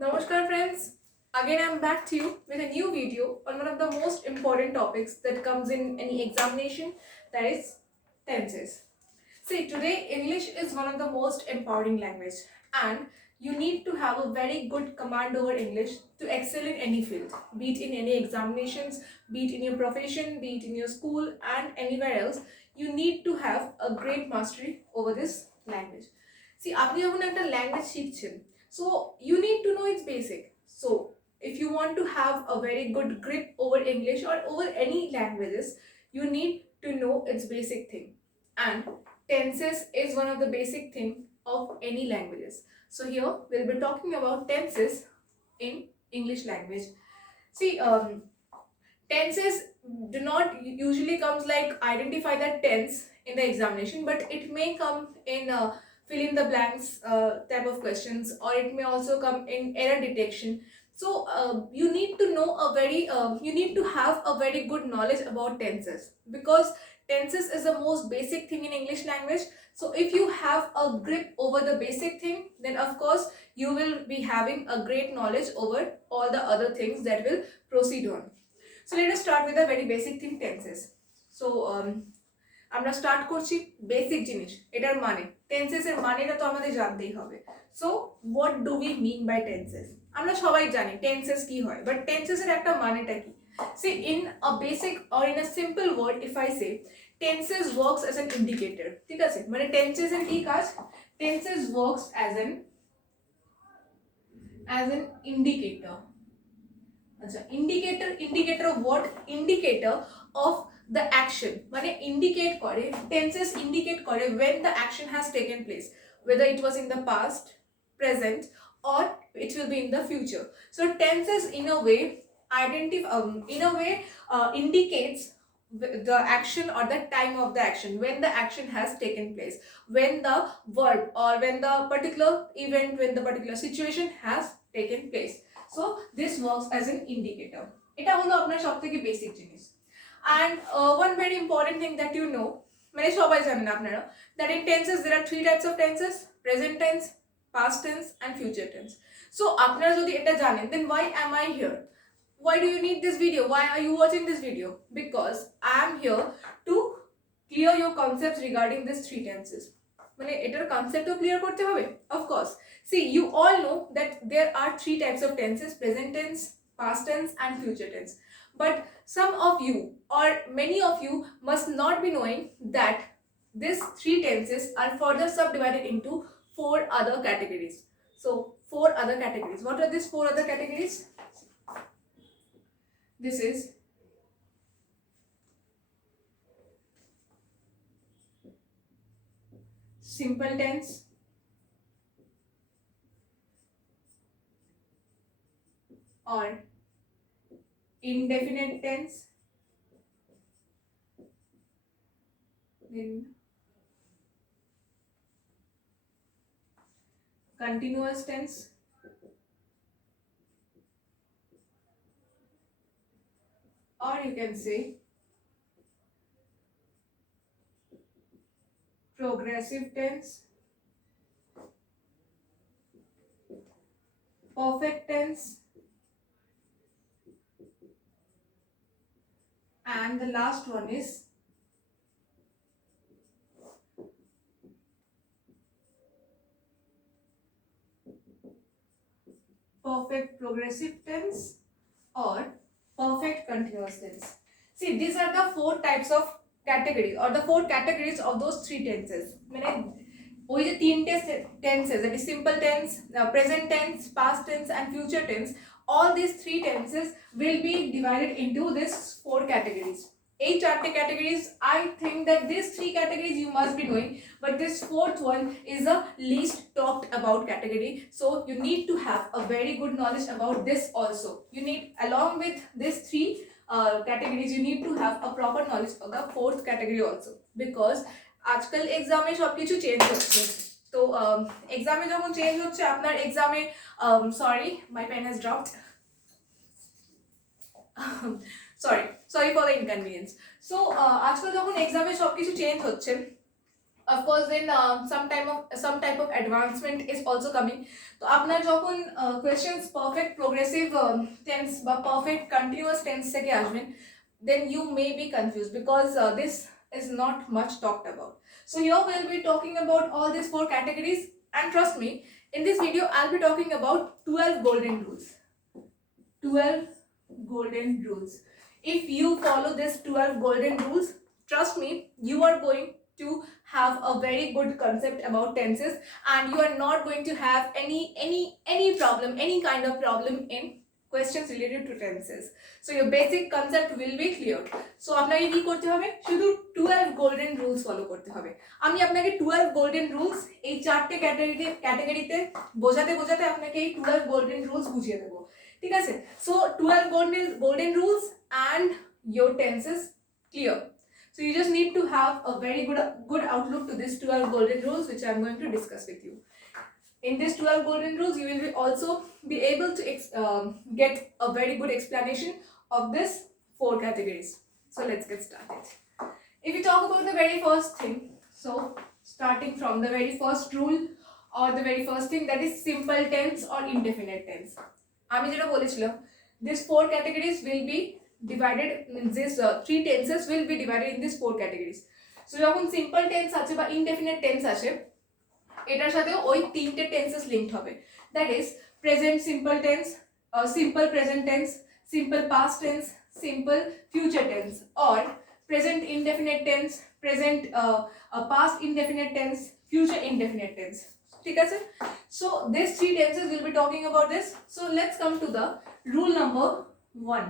Namaskar friends, again I'm back to you with a new video on one of the most important topics that comes in any examination, that is tenses. See, today English is one of the most empowering language and you need to have a very good command over English to excel in any field, be it in any examinations, be it in your profession, be it in your school and anywhere else. You need to have a great mastery over this language. See, আপনি যখন একটা language শিখছেন, so you need to know its basic. So if you want to have a very good grip over English or over any languages, you need to know its basic thing. And tenses is one of the basic thing of any languages. So here we'll be talking about tenses in English language. See, tenses do not usually comes like identify the tense in the examination, but it may come in fill in the blanks type of questions, or it may also come in error detection. So you need to know you need to have a very good knowledge about tenses, because tenses is the most basic thing in English language. So if you have a grip over the basic thing, then of course you will be having a great knowledge over all the other things that will proceed on. So let us start with the very basic thing, tenses. So আমরা start করছি basic জিনিস, এটার মানে tenses এর মানেটা তো আমাদের জানতেই হবে। So what do we mean by tenses? আমরা সবাই জানি টেন্সেস কি হয়, বাট টেন্সেস এর একটা মানেটা কি? See, in a basic or in a simple word, if I say tenses works as an indicator, ঠিক আছে? মানে টেন্সেস এর কি কাজ? Tenses works as an indicator. আচ্ছা, indicator of what? Indicator of the action. মানে indicate করে, tenses indicate করে when the action has taken place, whether it was in the past, present, or it will be in the future. So tenses in a way indicates the action or the time of the action, when the action has taken place, when the verb or when the particular event, when the particular situation has taken place. So this works as an indicator. এটা হলো আপনার সবথেকে basic জিনিস। And one very important thing that you know, মানে সবাই জানেন আপনারা, that in tenses there are three types of tenses: present tense, past tense and future tense. So আপনারা যদি এটা জানেন, then why am I here? Why do you need this video? Why are you watching this video? Because I am here to clear your concepts regarding these three tenses. মানে এটার কনসেপ্টও clear করতে হবে, of course. See, you all know that there are three types of tenses: present tense, past tense and future tense. But some of you or many of you must not be knowing that these three tenses are further subdivided into four other categories. So four other categories. What are these four other categories? This is simple tense, or indefinite tense, then continuous tense, or you can say progressive tense, perfect tense, and the last one is perfect progressive tense or perfect continuous tense. See, these are the four types of categories, or the four categories of those three tenses. মানে ওই যে তিনটে tenses, that is simple tense, present tense, past tense and future tense, all these three tenses will be divided into these four categories. এই চারটে categories, I think that these three categories you must be knowing, but this fourth one is the least talked about category. So you need to have a very good knowledge about this also. You need, along with these three categories, you need to have a proper knowledge of the fourth category also, because আজকাল এক্সামে সবকিছু change হচ্ছে। তো এক্সামে যখন change হচ্ছে, আপনার এক্সামে sorry my pen has dropped, sorry for the inconvenience. So আজকাল যখন এক্সামে সবকিছু চেঞ্জ হচ্ছে, of course then some type of advancement is also coming. তো আপনার যখন questions perfect progressive tense বা perfect continuous tense থেকে আসবেন, then you may be confused because this is not much talked about. So here we'll be talking about all these 4 categories, and trust me, in this video I'll be talking about 12 golden rules. 12 golden rules. If you follow this 12 golden rules, trust me, you are going to have a very good concept about tenses, and you are not going to have any problem, any kind of problem in questions related to tenses. So your basic concept will be clear. So আপনাকে কি করতে হবে, শুধু 12 golden rules follow করতে হবে। আমি আপনাকে 12 golden rules এই চারটে ক্যাটাগরিতে বোঝাতে বোঝাতে আপনাকে এই 12 golden rules বুঝিয়ে দেব, ঠিক আছে? So 12 golden rules and your tenses clear. So you just need to have a very good outlook to these 12 golden rules, which I'm going to discuss with you. In these 12 golden rules, you will also be able to get a very good explanation of these 4 categories. So let's get started. If we talk about the very first thing, so starting from the very first rule or the very first thing, that is simple tense or indefinite tense. আমি যেটা বলেছিলাম, these 4 categories will be divided, means these 3 tenses will be divided in these 4 categories. So যখন simple tense আছে বা indefinite tense আসে, এটার সাথে ওই 3টে tenses linked হবে, that is present simple tense, simple present tense, simple past tense, simple future tense, or present indefinite tense, present past indefinite tense, future indefinite tense, ঠিক আছে? So these 3 tenses will be talking about this. So let's come to the rule number 1.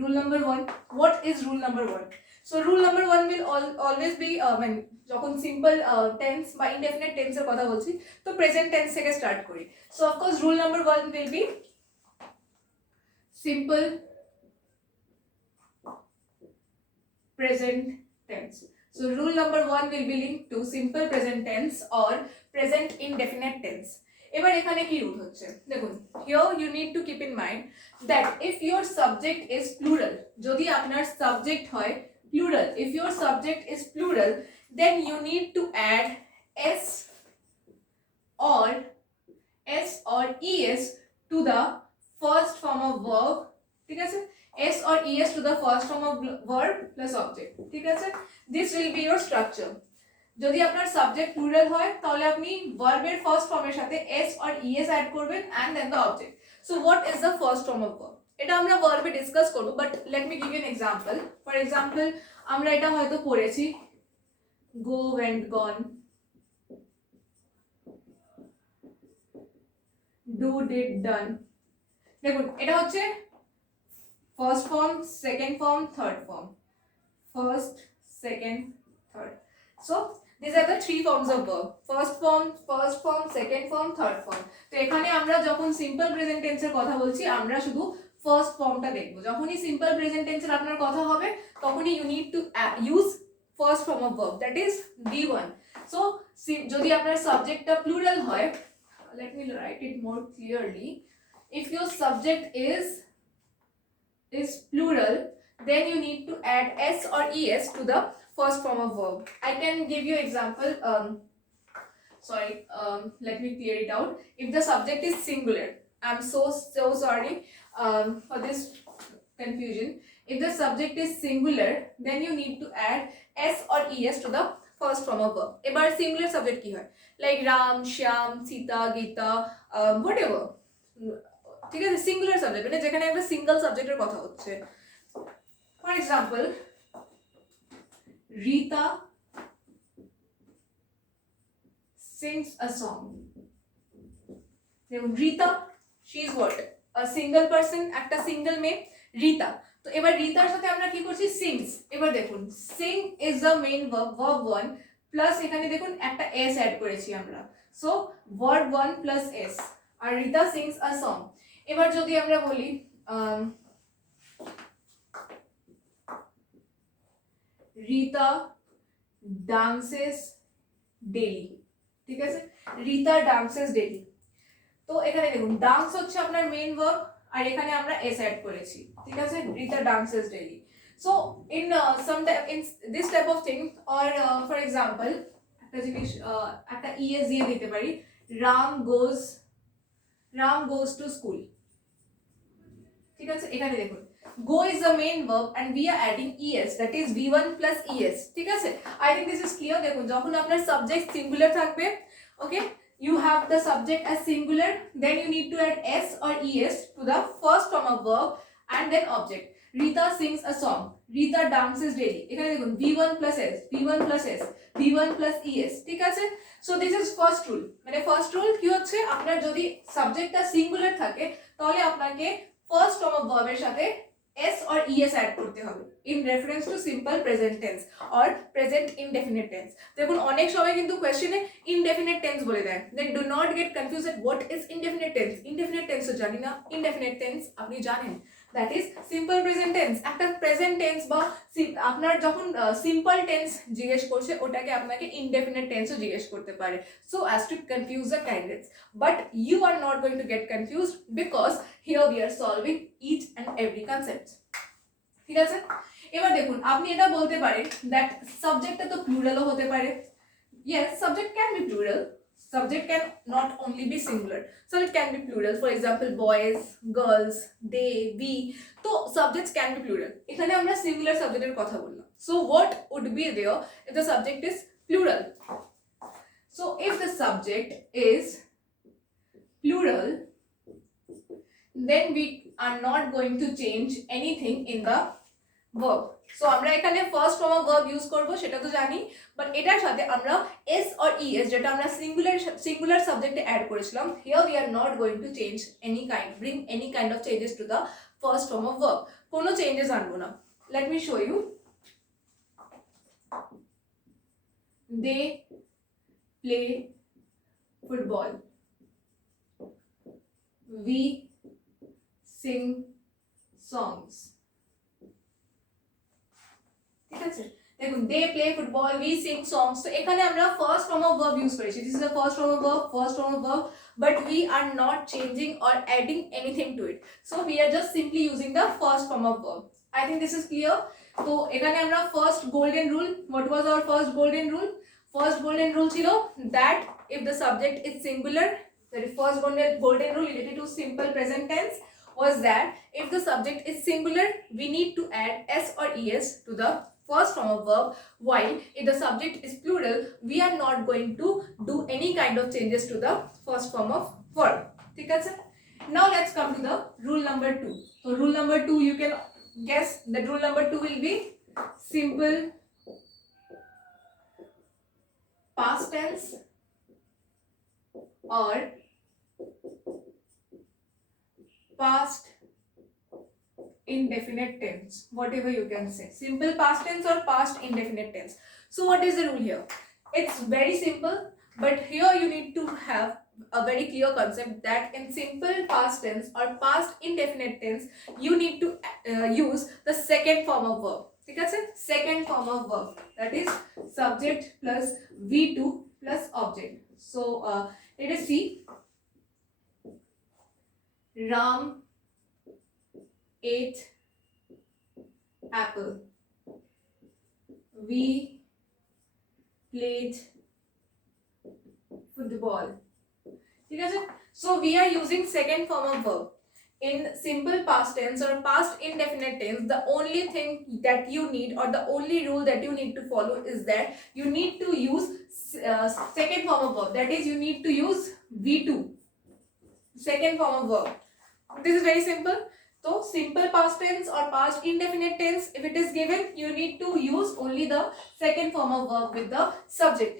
Rule number 1. What is rule number 1? So rule number 1 will always be when যখন simple tense বা indefinite tense এর কথা বলছি, তো present tense থেকে start করি। So of course rule number 1 will be simple present tense. So rule number 1 will be linked to simple present tense or present indefinite tense. এবার এখানে কি রুল হচ্ছে দেখুন, here you need to keep in mind that if your subject is plural, যদি আপনার subject হয় plural, if your subject is plural, then you need to add s or es to the first form of verb, ঠিক আছে? s or es to the first form of verb plus object, ঠিক আছে? This will be your structure. যদি আপনার subject plural হয় তাহলে আপনি ভার্বের ফার্স্ট ফর্মের সাথে s or es অ্যাড করবেন and then the object. So what is the first form of verb? এটা আমরা ভার্বে ডিসকাস করব, but let me give U an example. For example আমরা এটা হয়তো পড়েছি go went gone, do did done। দেখুন এটা হচ্ছে first form, second form, third form, first, second, third. So these are the 3 forms of verb, first form, second form, third form. তো এখানে আমরা যখন সিম্পল প্রেজেন্ট টেন্সের কথা বলছি আমরা শুধু ফার্স্ট ফর্মটা দেখব। যখনই সিম্পল প্রেজেন্ট টেন্সের আপনার কথা হবে তখনই you need to use first form of verb, that is D1. So যদি আপনার সাবজেক্টটা প্লুরাল হয়, let me write it more clearly. If your subject is plural, then you need to add s or es to the first form of verb. I can give you example. Let me clear it out. If the subject is singular, I'm so sorry for this confusion. If the subject is singular, then you need to add s or es to the first form of verb. এবার singular subject কি হয়, like Ram, Shyam, Sita, Gita, whatever, ঠিক আছে? singular subject মানে যেখানে একটা single সাবজেক্টের কথা হচ্ছে। For example, Rita sings a song. Rita, she is what? A single person, একটা সিঙ্গেল মেয়ে রিতা। তো এবার রিতার সাথে আমরা কি করছি, sings। এবার দেখুন sing is the main verb, verb 1 plus এখানে দেখুন একটা s অ্যাড করেছি আমরা, so verb 1 plus s, R Rita sings a song। এবার যদি আমরা বলি রিতা ডান্সেস ডেইলি, ঠিক আছে? Rita dances daily. তো এখানে দেখুন ডান্স হচ্ছে আপনার মেইন ভার্ব আর এখানে আমরা এস অ্যাড করেছি, ঠিক আছে? Rita dances daily. So in in this type of thing, or for example একটা জিনিস একটা es দিয়ে দিতে পারি, Ram goes to school. ঠিক আছে, এখানে দেখুন go is the main verb and we are adding es, that is v1 plus es. ঠিক আছে, I think this is clear. দেখুন যখন আপনার subject singular থাকবে, okay, you have the subject as singular, then you need to add s or es to the first form of verb and then object. Rita sings a song, Rita dances daily. এখানে দেখুন v1 plus s, v1 plus s, v1 plus es. ঠিক আছে, so this is first rule. মানে first rule কি হচ্ছে, আপনার যদি সাবজেক্টটা সিঙ্গুলার থাকে তাহলে আপনাকে ফার্স্ট ফর্ম অফ ভার্বের সাথে s or es অ্যাড করতে হবে in reference to simple present tense or present indefinite tense. দেখুন অনেক সময় কিন্তু কোশ্চেনে ইনডেফিনিট টেন্স বলে দেয়, then do not get confused what is indefinite tense. Indefinite tense তো জানি না, ইনডেফিনিট টেন্স আপনি জানেন, that is simple present tense. একটা প্রেজেন্ট টেন্স বা আপনার যখন সিম্পল টেন্স জিজ্ঞেস করছে ওটাকে আপনাকে ইনডেফিনিট টেন্সও জিজ্ঞেস করতে পারে, so as to confuse the candidates, but you are not going to get confused because here we are solving each and every concept. ঠিক আছে, এবার দেখুন আপনি এটা বলতে পারেন দ্যাট সাবজেক্টটা তো প্লুরালও হতে পারে। Yes, subject can be plural, subject can not only be singular, so it can be plural. For example, boys, girls, they, we. So subjects can be plural. এখানে আমরা singular subject এর কথা বললাম, so what would be there if the subject is plural? So if the subject is plural, then we are not going to change anything in the verb. So আমরা এখানে first form of verb use করব সেটা তো জানি, but এটার সাথে আমরা s or es যেটা আমরা সিঙ্গুলার সাবজেক্টে অ্যাড করেছিলাম, here we are not going to change bring any kind of changes to the first form of verb. কোনো চেঞ্জেস আনবো না। Let me show you. They play football. We sing songs. ঠিক আছে, দেখুন they play football, we sing songs, তো এখানে আমরা first form of verb use করেছি, this is the first form of verb, but we are not changing or adding anything to it, so we are just simply using the first form of verb. I think this is clear. তো এখানে আমরা first golden rule, what was our first golden rule? First golden rule ছিল that if the subject is singular, that is first golden rule related to simple present tense was that if the subject is singular, we need to add s or es to the first form of verb, while if the subject is plural, we are not going to do any kind of changes to the first form of verb. ঠিক আছে, now let's come to the rule number 2. So rule number 2, you can guess that rule number 2 will be simple past tense or past indefinite tense, whatever you can say, simple past tense or past indefinite tense. So what is the rule here? It's very simple, but here you need to have a very clear concept that in simple past tense or past indefinite tense you need to use the second form of verb. ঠিক আছে, second form of verb, that is subject plus v2 plus object. So let us see. Ram ate apple. We played football. ঠিক আছে, so we are using second form of verb in simple past tense or past indefinite tense. The only thing that you need, or the only rule that you need to follow, is that you need to use second form of verb, that is you need to use v2, second form of verb. This is very simple. So simple past tense or past indefinite tense, if it is given, you need to use only the second form of verb with the subject.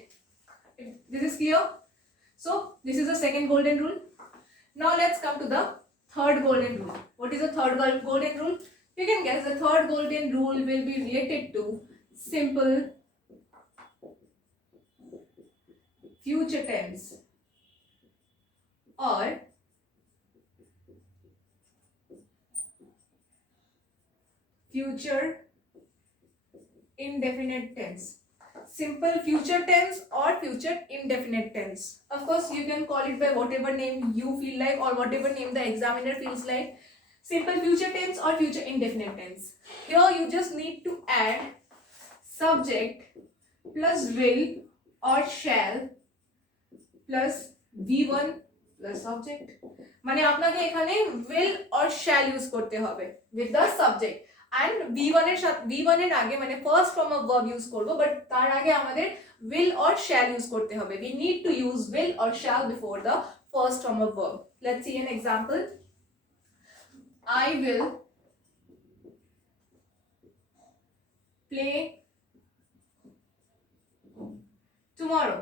This is clear? So this is the second golden rule. Now let's come to the third golden rule. What is the third golden rule? You can guess. The third golden rule will be related to simple future tense or future indefinite tense. Simple future tense or future indefinite tense. Of course, you can call it by whatever name you feel like or whatever name the examiner feels like. simple future tense or future indefinite tense. Here you just need to add subject plus will or shall plus v1 plus object. মানে আপনাকে এখানে will or shall use করতে হবে with the subject, and v1 এর সাথে v1 এর আগে মানে first form of verb use করব, but তার আগে আমাদের will or shall use করতে হবে. We need to use will or shall before the first form of verb. Let's see an example. I will play tomorrow.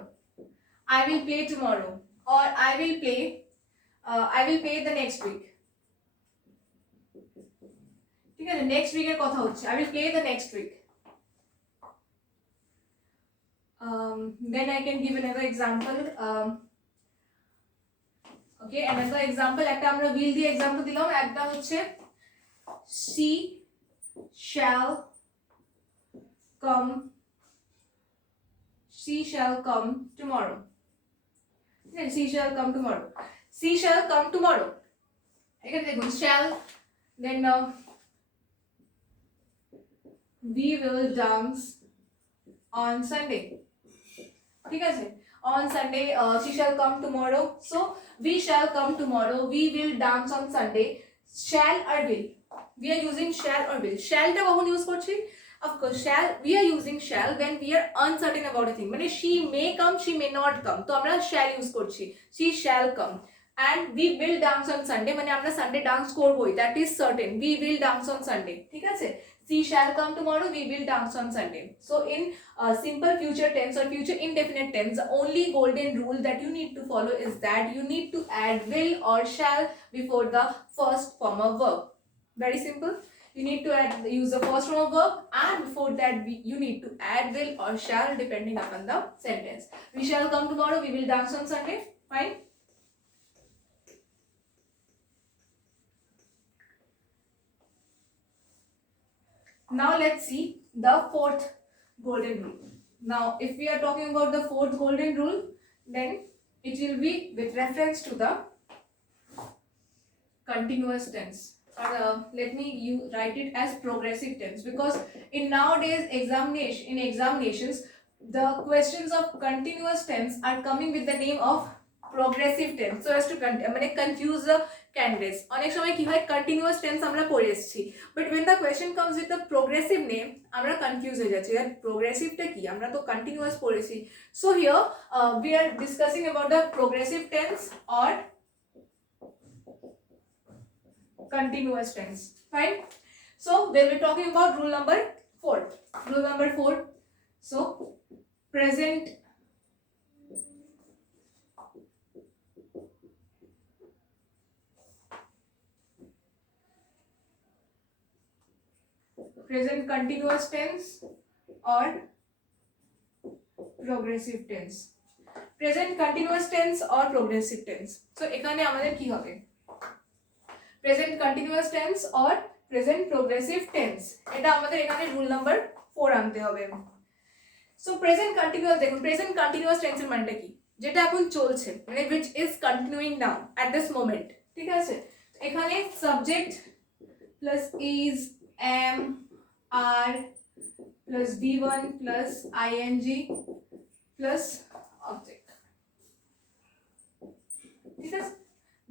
I will play tomorrow, or I will play the next week. ঠিক আছে, next week এর কথা হচ্ছে, I will play the next week. Then I can give another example. Okay, another example, একটা আমরা will দিয়ে example দিলাম, একটা হচ্ছে she shall come tomorrow. She shall come tomorrow. She shall come tomorrow. এখানে দেখুন shall, then we will dance on Sunday. ঠিক আছে, on Sunday she shall come tomorrow. So we shall come tomorrow, we will dance on Sunday. Shall or will, we are using shall or will. Shall টা কখন use করছি? Of course, shall, we are using shall when we are uncertain about a thing. মানে she may come, she may not come, তো আমরা shall use করছি, she shall come. And we will dance on Sunday, মানে আমরা Sunday dance করবই, that is certain, we will dance on Sunday. ঠিক আছে, she shall come tomorrow, we will dance on Sunday. So in simple future tense or future indefinite tense, the only golden rule that you need to follow is that you need to add will or shall before the first form of verb. Very simple. You need to use the first form of verb, and before that you need to add will or shall depending upon the sentence. We shall come tomorrow, we will dance on Sunday. Fine. Now let's see the fourth golden rule. Now if we are talking about the fourth golden rule, then it will be with reference to the continuous tense. Or let me write it as progressive tense, because in nowadays examinations the questions of continuous tense are coming with the name of progressive tense, so as to মানে confuse the candidates. অনেক সময় কি হয়, continuous tense আমরা পড়ে এসেছি, but when the question comes with the progressive name আমরা confuse হয়ে যাচ্ছি, that progressive টা কি, আমরা তো continuous পড়েছি. So here we are discussing about the progressive tense or continuous tense. Fine. So we'll be talking about rule number 4. Rule number 4. So present continuous tense or progressive tense. Present continuous tense or progressive tense. So এখানে আমাদের কি হবে, present continuous tense or present progressive tense, এটা আমাদের এখানে rule number 4 আনতে হবে. So present continuous, দেখুন প্রেজেন্ট কন্টিনিউয়াস টেন্সের মানেটা কি, যেটা এখন চলছে, মানে which is continuing now at this moment. ঠিক আছে, এখানে subject plus is, am, are plus v1 plus ing plus object. ঠিক আছে,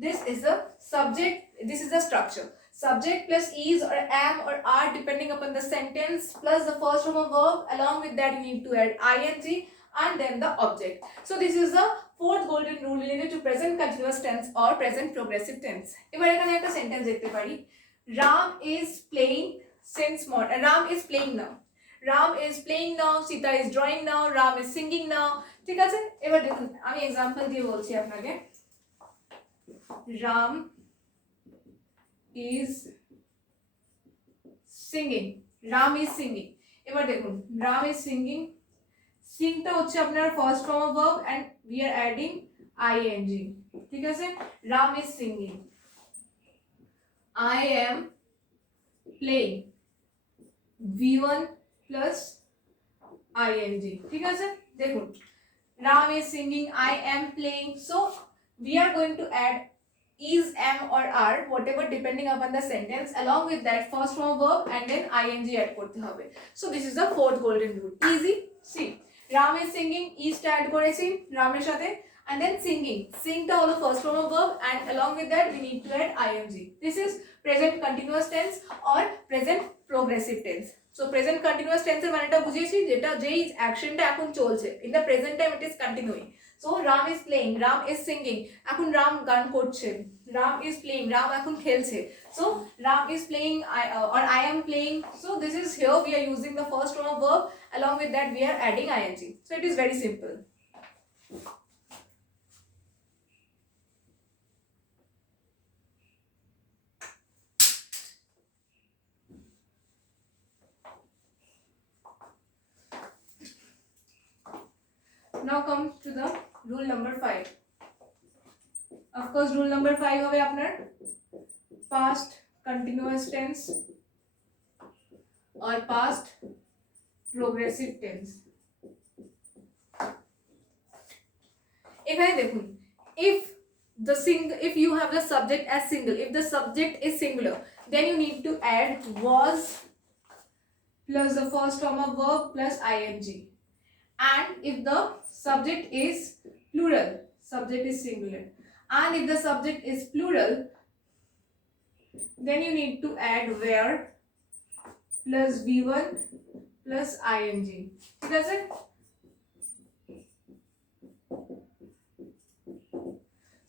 this is the subject, this is the structure. Subject plus is or am or are depending upon the sentence plus the first form of verb. Along with that you need to add ing and then the object. So this is the fourth golden rule related to present continuous tense or present progressive tense. এবার এখানে একটা sentence দেখতে পারি, Ram is playing since morning. Ram is playing now. Ram is playing now. Sita is drawing now. Ram is singing now. ঠিক আছে, এবার দেখুন আমি এক্সাম্পল দিয়ে বলছি আপনাকে, Ram is singing. Ram is singing. এবার দেখুন Ram is singing, sing টা হচ্ছে আপনার first form of verb and we are adding ing. ঠিক আছে, Ram is singing. I am playing, v1 plus ing. ঠিক আছে, দেখুন Ram is singing, I am playing, so we are going to add is, am or are, whatever depending upon the sentence. Along with that first form of verb and then ing add korte hobe. So this is the fourth golden rule. Easy. See, Ram is singing, is টা add করেছি রামের সাথে, and then singing, sing টা হলো first form of verb, and along with that we need to add ing. This is present continuous tense or present progressive tense. So present continuous tense এর মানেটা বুঝিয়েছি, যেটা যেই অ্যাকশনটা এখন চলছে, in the present time it is continuing. So Ram is playing, Ram is singing, এখন রাম গান করছে, Ram is playing, Ram এখন খেলছে. So Ram is playing, or I am playing. So this is, here we are using the first form of verb, along with that we are adding ing. So it is very simple. Now come to the rule number 5. Of course, rule number 5 হবে আপনার past continuous tense or past progressive tense. এখানে দেখুন, if you have the subject as single, if the subject is singular, then you need to add was plus the first form of verb plus ing. And if the subject is plural, subject is singular, and if the subject is plural, then you need to add where plus v1 plus ing. ঠিক আছে?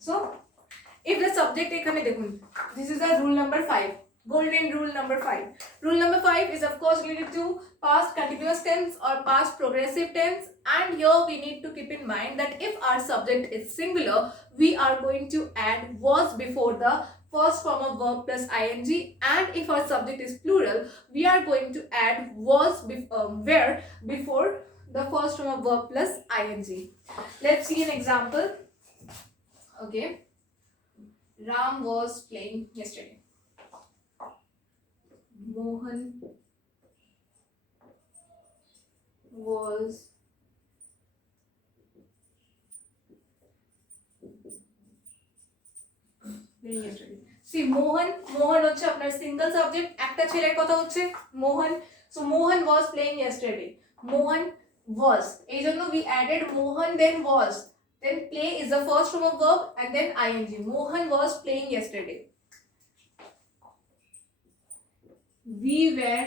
So if the subject এখানে দেখুন, this is the rule number 5, golden rule number 5. Rule number 5 is of course related to past continuous tense or past progressive tense, and here we need to keep in mind that if our subject is singular, we are going to add was before the first form of verb plus ing, and if our subject is plural, we are going to add was where before the first form of verb plus ing. Let's see an example. Okay, Ram was playing yesterday. Mohan was playing yesterday. See, Mohan হচ্ছে আপনার single subject, একটা ছেলের কথা হচ্ছে মোহন. So Mohan was playing yesterday. Mohan was, এই জন্য we added Mohan then was, then play is the first form of verb and then ing. Mohan was playing yesterday. We were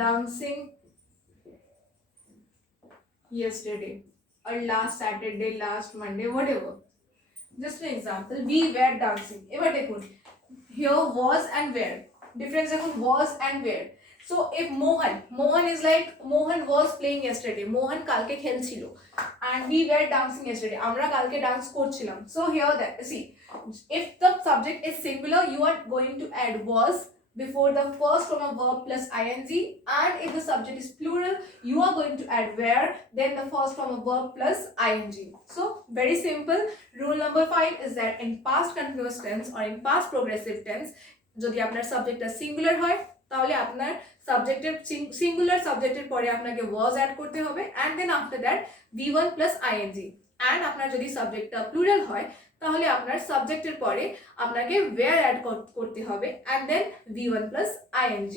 dancing yesterday or last Saturday, last Monday, whatever. Just an example, we were dancing. এবার দেখুন, here was and where, difference দেখুন, was and where. So if Mohan is like, Mohan was playing yesterday, Mohan কালকে খেলছিল, and we were dancing yesterday, আমরা কালকে dance করছিলাম. So here that, see, if the subject is singular, you are going to add was before the first form of verb plus ing, and if the subject is plural, you are going to add where, then the first form of verb plus ing. So very simple. Rule number 5 is that in past continuous tense or in past progressive tense, যদি আপনার সাবজেক্টটা singular হয়, তাহলে আপনার সাবজেক্টের singular সাবজেক্টের পরে আপনাকে was অ্যাড করতে হবে, and then after that v1 plus ing. and আপনার যদি সাবজেক্টটা প্লুরাল হয়, তাহলে আপনার সাবজেক্টের পরে আপনাকে where অ্যাড করতে হবে, and then v1 plus ing.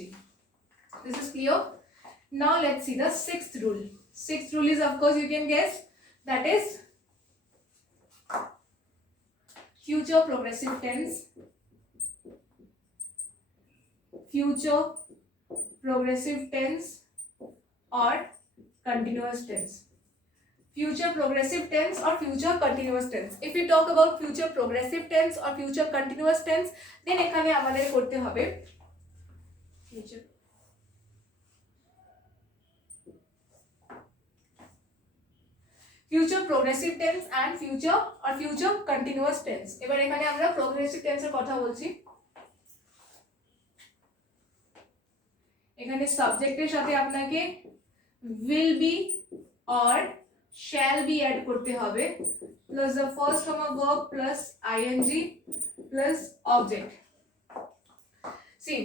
This is clear. Now let's see the sixth rule. Sixth rule is, of course you can guess, that is future progressive tense, future progressive tense or continuous tense. Future progressive tense or future continuous tense. If we talk about future progressive tense or future continuous tense, then এখানে আমাদের করতে হবে future progressive tense and future or future continuous tense. এবার এখানে আমরা progressive tense এর কথা বলছি। এখানে সাবজেক্টের সাথে আপনাকে will be or shall be add করতে হবে, plus the first form of verb plus ing plus object. See,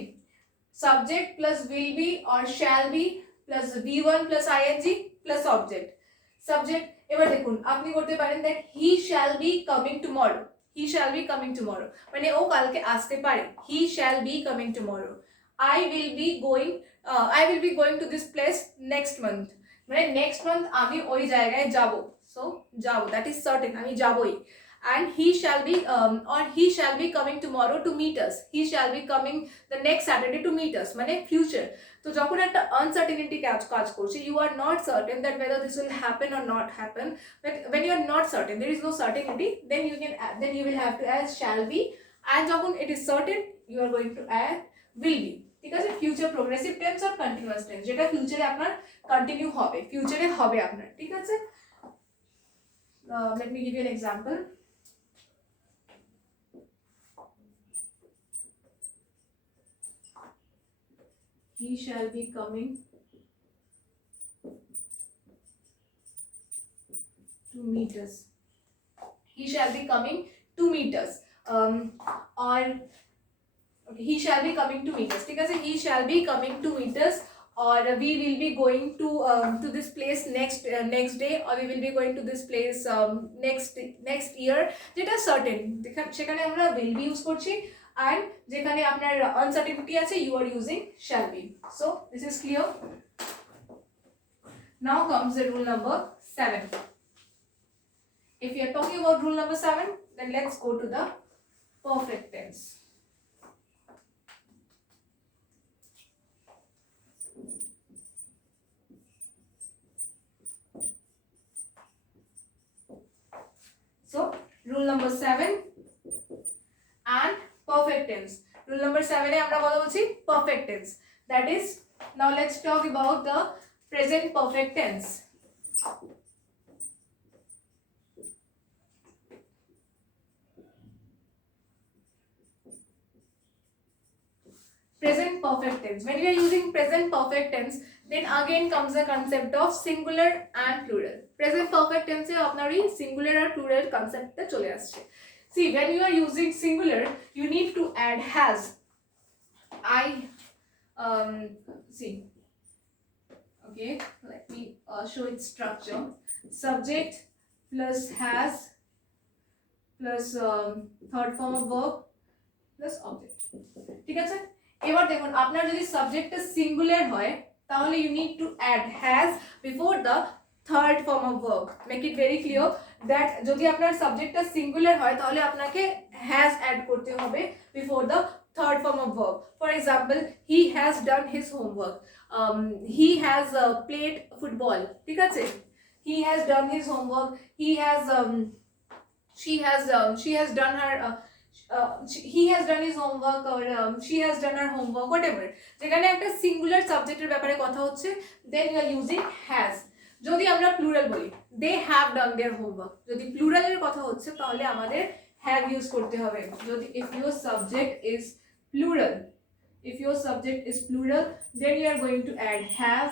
subject plus will be or shall be plus v1 plus ing plus object. Subject, এবার দেখুন আপনি করতে পারেন that he shall be coming tomorrow. he shall be coming tomorrow মানে ও কালকে আসতে পারে, he shall be coming tomorrow. I will be going to this place next month মানে next month আমি ওই জায়গায় যাব, so যাব, that is certain, আমি যাবই. And he shall be coming tomorrow to meet us, he shall be coming the next Saturday to meet us মানে future. তো যখন একটা আনসার্টেনিটি কাজ করছে, you are not certain that whether this will happen or not happen, but when you are not certain, there is no certainty, then you will have to add shall be, and যখন it is certain you are going to add will be. ঠিক আছে, future progressive tense আর continuous tense, যেটা ফিউচারে আপনার continue হবে, ফিউচারে হবে আপনার, ঠিক আছে. Let me give you an example. He shall be coming to meet us. He shall be coming to meet us. Or okay, he shall be coming to meet us. ঠিক আছে, he shall be coming to meet us, or we will be going to this place next day, or we will be going to this place next year. যেটা certain, সেখানে আমরা will be use করছি, and যেখানে আপনার uncertainty আছে you are using shall be. So this is clear. Now comes the rule number 7. If we are talking about rule number 7, then let's go to the perfect tense. So rule number 7 and perfect tense. Rule number 7 এ আমরা কথা বলছি perfect tense. That is, now let's talk about the present perfect tense. Present perfect tense. When we are using present perfect tense, then again comes the concept of singular and plural. Present perfect tense এ আপনার এই singular আর plural concept চলে আসছে. See, when you are using singular, you need to add has. See, okay, let me show its structure. Subject plus has plus third form of verb plus object. ঠিক আছে, এবার দেখুন আপনার যদি সাবজেক্টটা singular হয় তাহলে you need to add has before the third form of verb. Make it very clear that যদি আপনার সাবজেক্টটা সিঙ্গুলার হয় তাহলে আপনাকে has add করতে হবে before the third form of verb. For example, he has done his homework. He has played football. ঠিক আছে, he has done his homework. She has done her he has done his homework, or she has done her homework, whatever. যেখানে একটা singular সাবজেক্টের ব্যাপারে কথা হচ্ছে, then you are using has. যদি আমরা প্লুরাল বলি, they have done their homework, যদি প্লুরালের কথা হচ্ছে তাহলে আমাদের have ইউজ করতে হবে. যদি if your subject is plural, then you are going to add have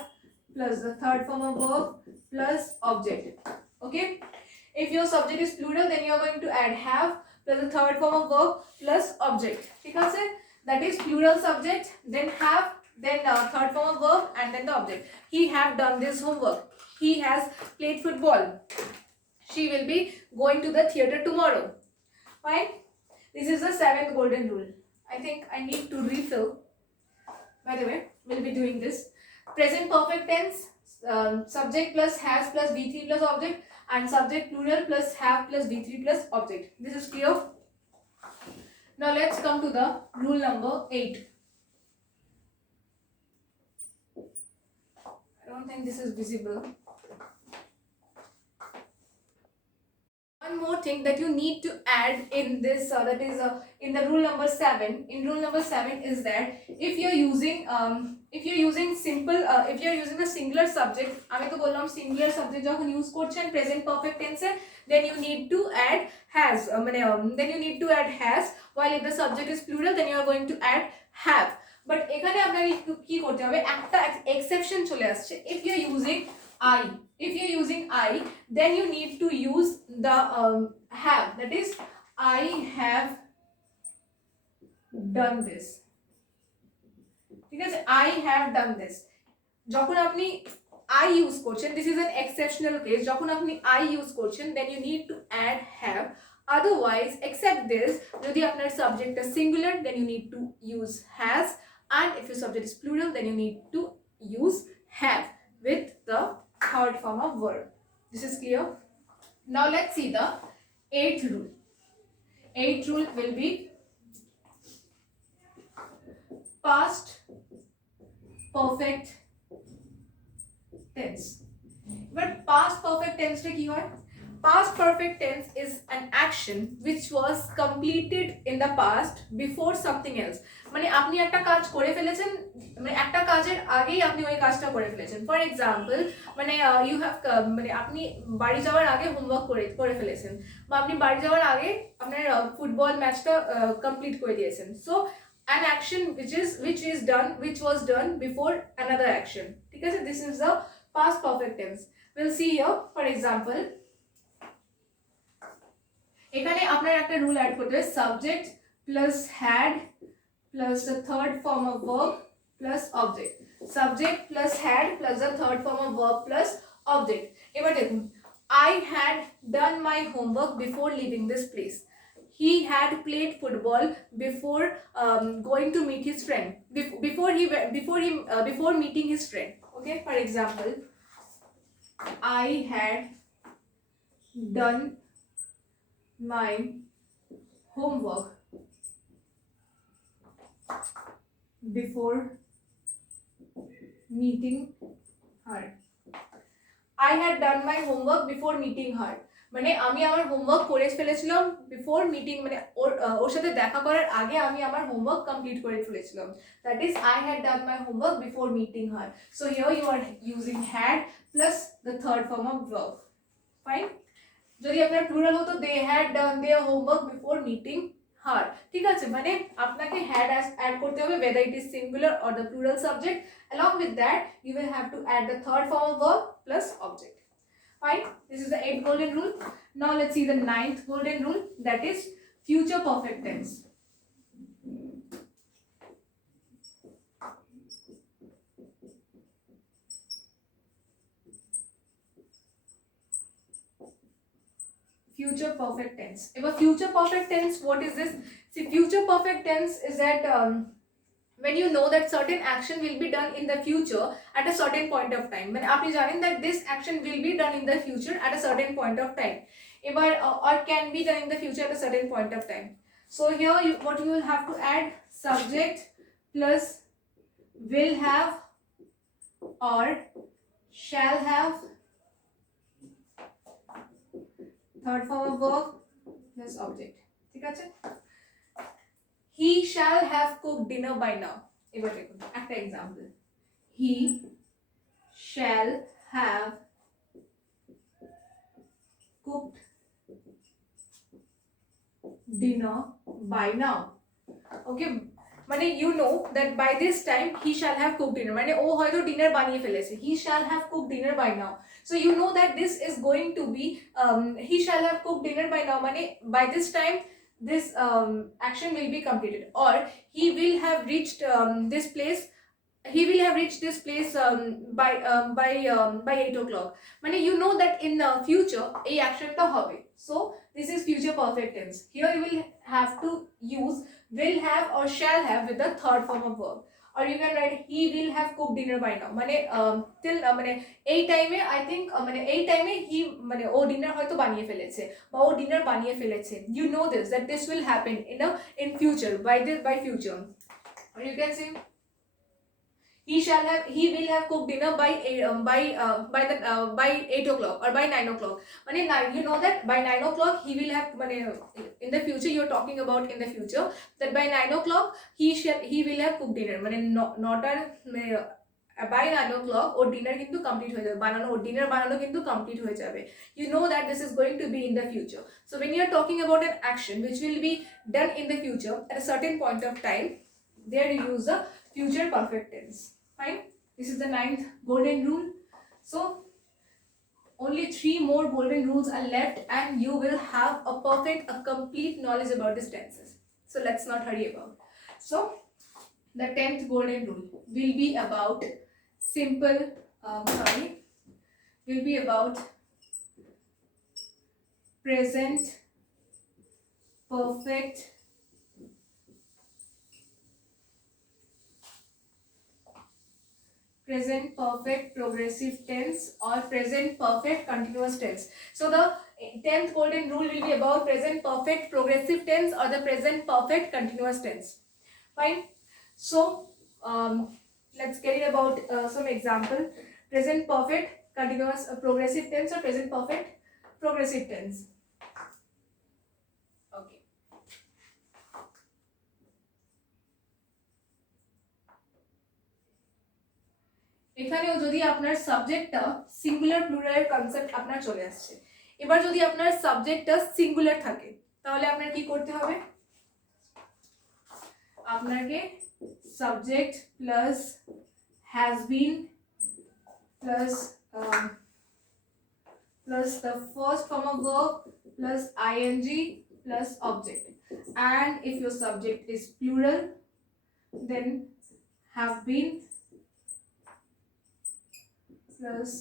plus the third form of verb plus object. Okay, if your subject is plural, then you are going to add have plus the third form of verb plus object. ঠিক আছে, that is plural subject, then have, then third form of verb, and then the object. He have done this homework. He has played football. She will be going to the theater tomorrow. Fine. This is the 7th golden rule. I think I need to refill. By the way, we'll be doing this. Present perfect tense, subject plus has plus V3 plus object, and subject plural plus have plus V3 plus object. This is clear. Now let's come to the rule number 8. I don't think this is visible. One more thing that you need to add in this, that is in the rule number 7. In rule number 7 is that if you're using simple, if you're using the singular subject, আমি তো বললাম singular subject যখন use করছেন present perfect tense A, then you need to add has, while if the subject is plural, then you are going to add have. But এখানে আপনাকে কি করতে হবে, একটা exception চলে আসছে. If you're using I, then you need to use the have, that is I have done this. ঠিক আছে, I have done this. যখন আপনি I ইউজ করছেন, this is an exceptional case, যখন আপনি I ইউজ করছেন, then you need to add have otherwise except this যদি আপনার subject is singular then you need to use has, and if your subject is plural then you need to use have with the third form of verb. This is clear? Now let's see the eighth rule. Eighth rule will be past perfect tense. But past perfect tense টা কি হয়? Past perfect tense is an action which was completed in the past before something else. মানে আপনি একটা কাজ করে ফেলেছেন, মানে একটা কাজের আগেই আপনি ওই কাজটা করে ফেলেছেন। ফর এক্সাম্পল মানে ইউ হ্যাভ মানে আপনি বাড়ি যাওয়ার আগে হোমওয়ার্ক করে ফেলেছেন, বা আপনি বাড়ি যাওয়ার আগে আপনার ফুটবল ম্যাচটা কমপ্লিট করে দিয়েছেন। So an action which was done before another action, ঠিক আছে? This is the past perfect tense. We'll see here, for example, এখানে আপনার একটা রুল অ্যাড করতে হবে, subject plus had plus the third form of verb plus object. Subject plus had plus the third form of verb plus object. এবার দেখুন, I had done my homework before leaving this place. He had played football before going to meet his friend. Before meeting his friend. Okay, for example, I had done my homework before meeting her. I had done my homework before meeting her. মানে আমি আমার homework করে ফেলেছিলাম before meeting, মানে ওর সাথে দেখা করার আগে আমি আমার হোমওয়ার্ক কমপ্লিট করে ফেলেছিলাম। That is I had done my homework before meeting her. So here you are using had plus the third form of verb. Fine? যদি আপনার প্লুরাল হতো they had done their homework before meeting her, ঠিক আছে? মানে আপনাকে had add করতে হবে whether it is singular or the plural subject. Along with that you will have to add the third form of verb plus object. Fine? This is the 8th golden rule. Now let's see the 9th golden rule, that is future perfect tense. Future perfect tense. About future perfect tense, what is this? See, future perfect tense is that when you know that certain action will be done in the future at a certain point of time. When আপনি জানেন that this action will be done in the future at a certain point of time, or can be done in the future at a certain point of time. So here what you will have to add, subject plus will have or shall have, third form of verb plus object, ঠিক আছে? He shall have cooked dinner by now. এবার দেখুন একটা example, he shall have cooked dinner by now. Okay, মানে you know that by this time he shall have cooked dinner, মানে ও হয়তো dinner বানিয়ে ফেলেছে, he shall have cooked dinner by now. So you know that this is going to be he shall have cooked dinner by now, মানে by this time this action will be completed, or he will have reached this place by 8 o'clock. মানে you know that in the future এই actionটা হবে. So this is future perfect tense. Here you will have to use will have or shall have with the third form of verb, or you can write he will have cooked dinner by now. মানে till মানে এই টাইমে I think মানে এই টাইমে he মানে ও dinner হয়তো বানিয়ে ফেলেছে বা ও ডিনার বানিয়ে ফেলেছে. You know this, that this will happen in future by future. Or you can say he will have cooked dinner by 8 o'clock or by 9 o'clock. মানে you know that by 9 o'clock he will have, মানে in the future you're talking about in the future, that by 9 o'clock he will have cooked dinner. মানে not by 9 o'clock or dinner কিন্তু complete হয়ে যাবে, dinner বানানো কিন্তু complete হয়ে যাবে. You know that this is going to be in the future. So when you are talking about an action which will be done in the future at a certain point of time, there you use the future perfect tense. Fine? This is the 9th golden rule. So only 3 more golden rules are left and you will have a complete knowledge about these tenses. So let's not hurry about. So the 10th golden rule will be about present perfect present perfect progressive tense or present perfect continuous tense. So the 10th golden rule will be about present perfect progressive tense or the present perfect continuous tense. Fine. So let's get it about some example. Present perfect continuous progressive tense or present perfect progressive tense. Okay. এখানেও যদি আপনার সাবজেক্টটা singular প্লুরালের concept আপনার চলে আসছে, এবার যদি আপনার সাবজেক্টটা সিঙ্গুলার থাকে তাহলে আপনার কি করতে হবে, আপনাকে subject plus has been plus plus the first form of verb plus ing plus object, and if your subject is plural then have been plus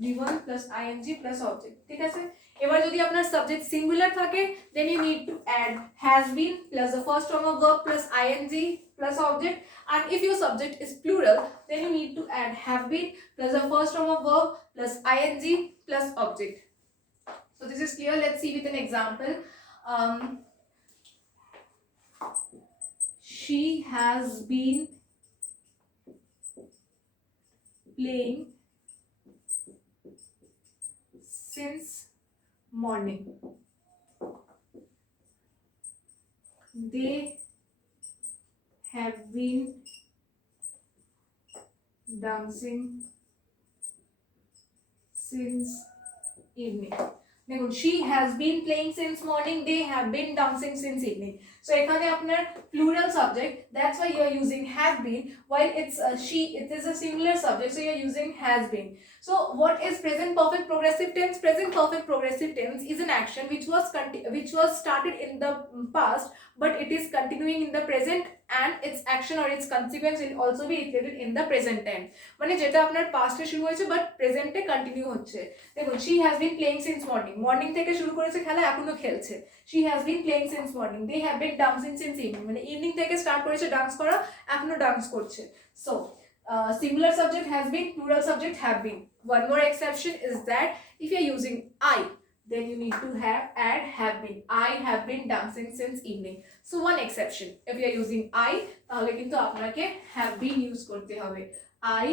v1 plus ing plus object. ঠিক আছে, এবার যদি আপনার সাবজেক্ট সিঙ্গুলার থাকে then you need to add has been plus the first form of verb plus ing plus object, and if your subject is plural then you need to add have been plus the first form of verb plus ing plus object. So this is clear. Let's see with an example. She has been playing since morning. They have been dancing since evening. দেখুন, she has been playing since morning, they have been dancing since evening. So এখানে আপনার plural subject, that's why you are using have been, while it's she, it is a singular subject, so you are using has been. So what is present perfect progressive tense? Present perfect progressive tense is an action which was started in the past but it is continuing in the present, and its action or its consequence will also be reflected in the present time. মানে যেটা আপনার পাস্টে শুরু হয়েছে but প্রেজেন্টে continue হচ্ছে। দেখুন, she has been playing since morning, morning থেকে শুরু করেছে খেলা, এখনো খেলছে। she has been playing since morning, they have been dancing since evening, মানে ইভিনিং থেকে স্টার্ট করেছে ডান্স করা, এখনো ডান্স করছে। So singular subject has been, plural subject have been. One more exception is that if you are using I, then you need to add have been. I have been dancing since evening. So one exception, if you are using I তাহলে কিন্তু আপনাকে have been use করতে হবে। I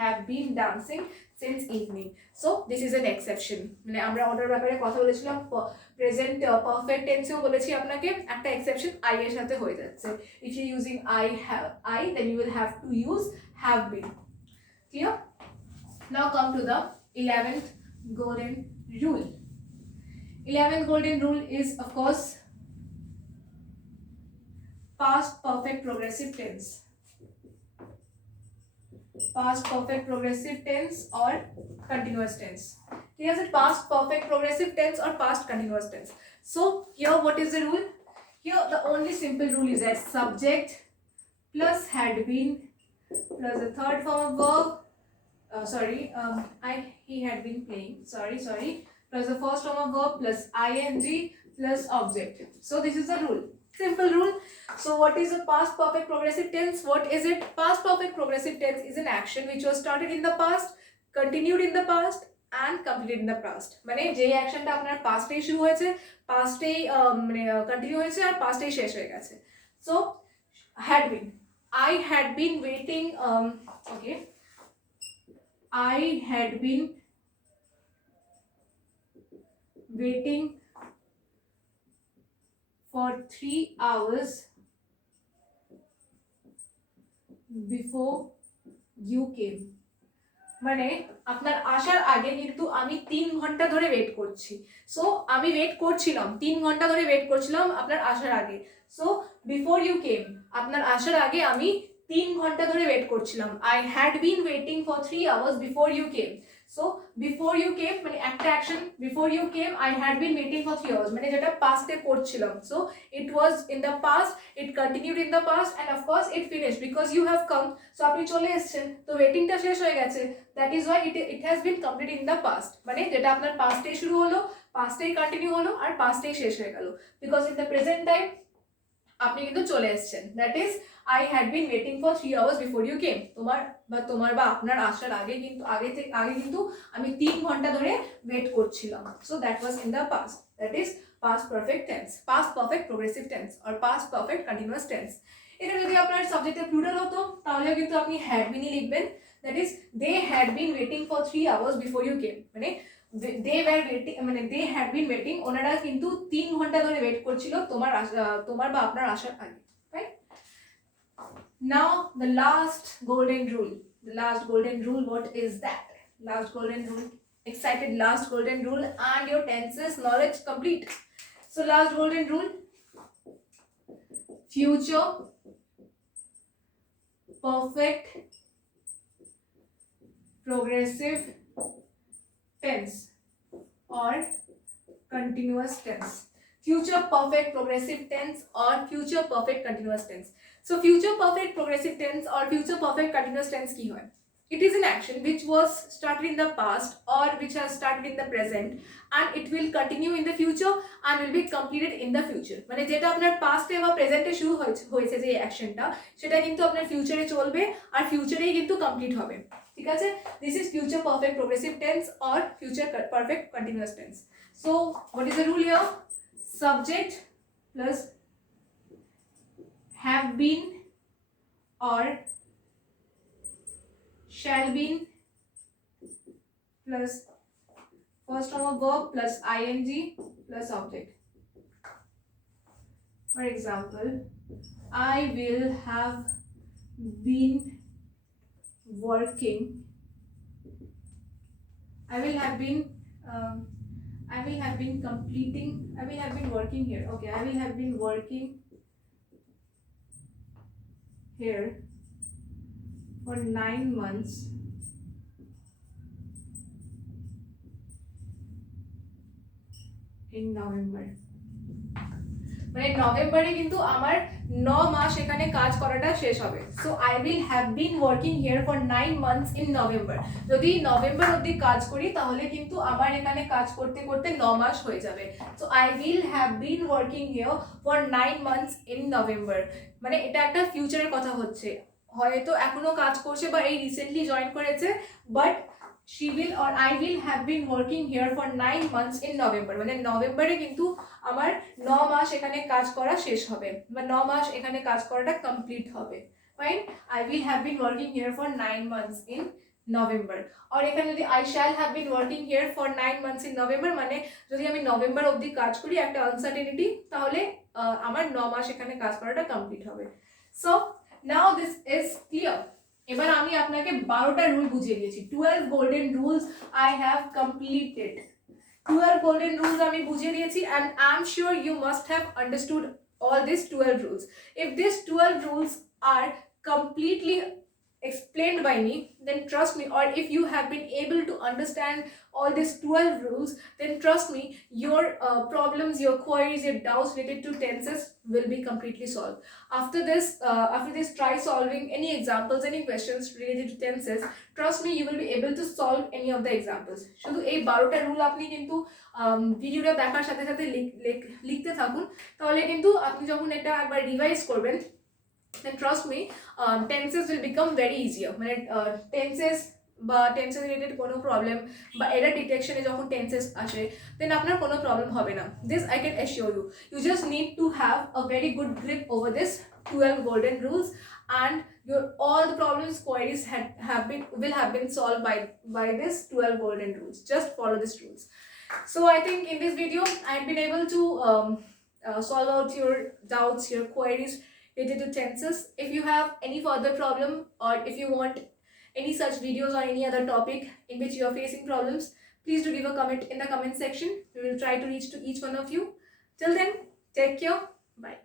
have been dancing since evening. So this is an exception. মানে আমরা order ব্যাপারে কথা বলেছিলাম, প্রেজেন্ট পারফেক্ট টেন্সেও বলেছি আপনাকে একটা এক্সেপশন I এর সাথে হয়ে যাচ্ছে। If you are using I then you will have to use have been. Clear? Now come to the 11th golden rule. 11th golden rule is of course past perfect progressive tense. Past perfect progressive tense or continuous tense. Is it past perfect progressive tense or past continuous tense? So here what is the rule? Here the only simple rule is that subject plus had been plus the third form of verb, he had been playing, plus the first form of verb plus ing plus object. So this is the rule, simple rule. So what is a past perfect progressive tense? What is it? Past perfect progressive tense is an action which was started in the past, continued in the past and completed in the past. মানে যে অ্যাকশনটা আপনার পাস্টেই শুরু হয়েছে, পাস্টেই মানে continue হয়েছে আর পাস্টেই শেষ হয়ে গেছে। So had been, I had been waiting, I had been waiting for 3 hours before you came. মানে আপনার আসার আগে কিন্তু আমি 3 ঘন্টা ধরে ওয়েট করছি। সো আমি ওয়েট করছিলাম 3 ঘন্টা ধরে ওয়েট করছিলাম আপনার আসার আগে। সো বিফোর ইউ কেম, আপনার আসার আগে আমি 3 ঘন্টা ধরে ওয়েট করছিলাম। I had been waiting for 3 hours before you came. So before you came মানে একটা action, before you came I had been waiting for 3 hours মানে যেটা পাস্টে করছিলাম। So it was in the past, it continued in the past and of course it finished because you have come. So আপনি চলে এসেছেন, তো ওয়েটিংটা শেষ হয়ে গেছে, that is why it has been completed in the past মানে যেটা আপনার পাস্টে শুরু হলো পাস্টেই কন্টিনিউ হলো আর পাস্টেই শেষ হয়ে গেল, because in the present time আপনি কিন্তু চলে এসেছেন, that is I had been waiting for 3 hours before you came. তোমার বা আপনার আসার আগে কিন্তু আমি 3 ঘন্টা ধরে ওয়েট করছিলাম। So that was in the past, that is past perfect tense, past perfect progressive tense আর পাস্ট পারফেক্ট কন্টিনিউয়াস টেন্স। এটা যদি আপনার সাবজেক্টে প্লুরাল হতো তাহলে কিন্তু আপনি হ্যাড বিনই লিখবেন, that is they had been waiting for 3 hours before you came, মানে দে হ্যাড বিন ওয়েটিং, ওনারা কিন্তু 3 ঘন্টা ধরে ওয়েট করছিল তোমার বা আপনার আসার আগে, right? Now the last golden rule, what is that? Last golden rule, excited, last golden rule, and your tenses knowledge complete. So last golden rule, future perfect progressive tense or continuous tense. Future perfect progressive tense or future perfect continuous tense. So future perfect progressive tense or future perfect continuous tense ki hoy? It is an action which was started in the past or which has started in the present and it will continue in the future and will be completed in the future. মানে যেটা আপনার পাস্টে বা প্রেজেন্টে শুরু হয়েছে যে অ্যাকশনটা, সেটা কিন্তু আপনার ফিউচারে চলবে আর ফিউচারেই কিন্তু কমপ্লিট হবে, ঠিক আছে? This is future perfect progressive tense or future perfect continuous tense. So what is the rule here? Subject plus have been or shall been plus first form of verb plus ing plus object. For example, I will have been working. I will have been working here. Okay, I will have been working here for 9 months in November. মানে নভেম্বরে কিন্তু আমার 9 মাস এখানে কাজ করাটা শেষ হবে। So I will have been working here for 9 months in November. যদি নভেম্বর অবধি কাজ করি তাহলে কিন্তু আমার এখানে কাজ করতে করতে 9 মাস হয়ে যাবে। So I will have been working here for 9 months in November, মানে এটা একটা ফিউচারের কথা হচ্ছে, হয়তো এখনো কাজ করছে বা এই রিসেন্টলি জয়েন করেছে, but she will or I will have been working here for 9 months in November, মানে নভেম্বরে কিন্তু আমার 9 মাস এখানে কাজ করা শেষ হবে বা 9 মাস এখানে কাজ করাটা কমপ্লিট হবে, fine? I will have been working here for 9 months in November, আর এখানে যদি I shall have been working here for 9 months in November, মানে যদি আমি নভেম্বর অবধি কাজ করি একটা আনসার্টেনিটি, তাহলে আমার 9 মাস এখানে কাজ করাটা কমপ্লিট হবে। So now this is clear. এবার আমি আপনাকে 12টা রুল বুঝিয়ে দিয়েছি। 12 golden rules I have completed. 12 golden rules আমি বুঝিয়ে দিয়েছি and I'm sure you must have understood all these 12 rules. If these 12 rules are completely explained by me, then trust me, or if you have been able to understand all these 12 rules, then trust me, your problems, your queries, your doubts related to tenses will be completely solved. After this try solving any examples, any questions related to tenses. Trust me, you will be able to solve any of the examples. শুধু এই 12টা rule আপনি কিন্তু ভিডিওটা দেখার সাথে সাথে লিখতে থাকুন, তাহলে কিন্তু আপনি যখন এটা একবার রিভাইজ করবেন, then trust me, tenses will become very easier. মানে tenses বা টেন্সেস রিলেটেড কোনো প্রবলেম বা এরর ডিটেকশনে যখন টেন্সেস আসে, দেন আপনার কোনো প্রবলেম হবে না। This I can assure you. You just need to have a very good grip over this 12 golden rules and your all the problems, queries will have been solved by this 12 golden rules. Just follow these rules. So I think in this video I have been able to solve out your doubts, your queries related to tenses. If you have any further problem or if you want any such videos or any other topic in which you are facing problems, please do leave a comment in the comment section. We will try to reach to each one of you. Till then, take care. Bye.